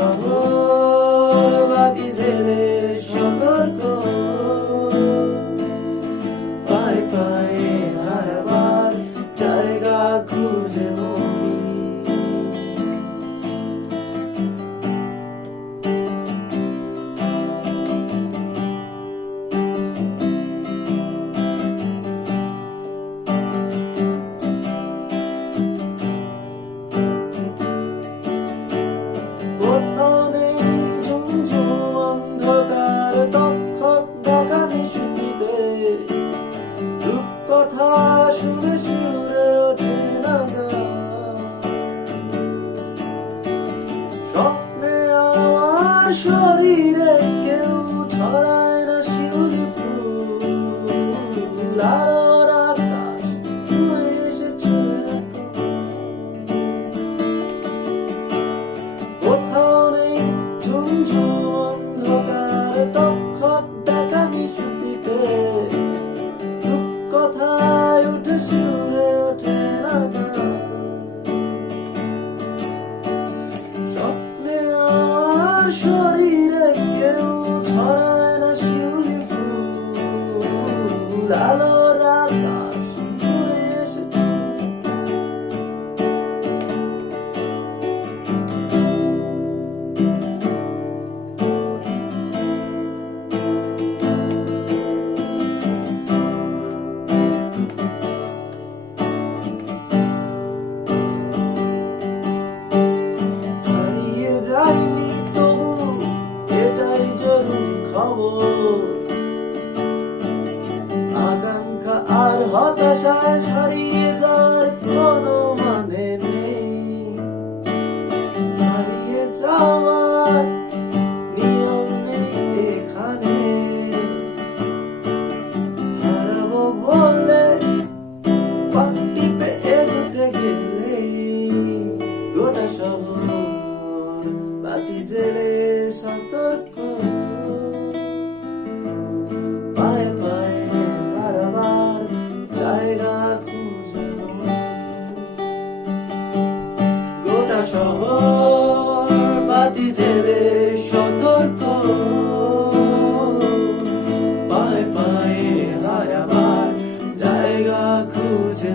শহর বাতি জেলে সতর্ক, পায়ে পায়ে হারাবার জায়গা খুঁজে মরি। কথা সুরে সুরে ওঠে না স্বপ্নে আমার শরীরে কেউ ছড়ায় না শিউলি ফুল, আলোর আকাশ ছুঁয়ে এসেছে কোথাও নেই ঝুমঝুম অন্ধকার তক্ষক দেখা নিশুতিতে, কথায় উঠে সুরে ওঠে না স্বপ্নে আমার শরীরে কেউ ছড়ায় না শিউলি ফুল, আলোর আকাশ ছুঁয়ে এসেছে আকাঙ্ক্ষা আর হতাশায় হারিয়ে যাওয়ার কোনো মানে নেই, হারিয়ে যাওয়ার নিয়ম নেই এখানে, হারাবো বলে পাক টিপে এগোতে গেলেই গোটা শহর বাতি জেলে সতর্ক, পায়ে পায়ে হারাবার জায়গা খুঁজে গোটা শহর বাতি জেলে সতর্ক, পায়ে পায়ে হারাবার জায়গা খুঁজে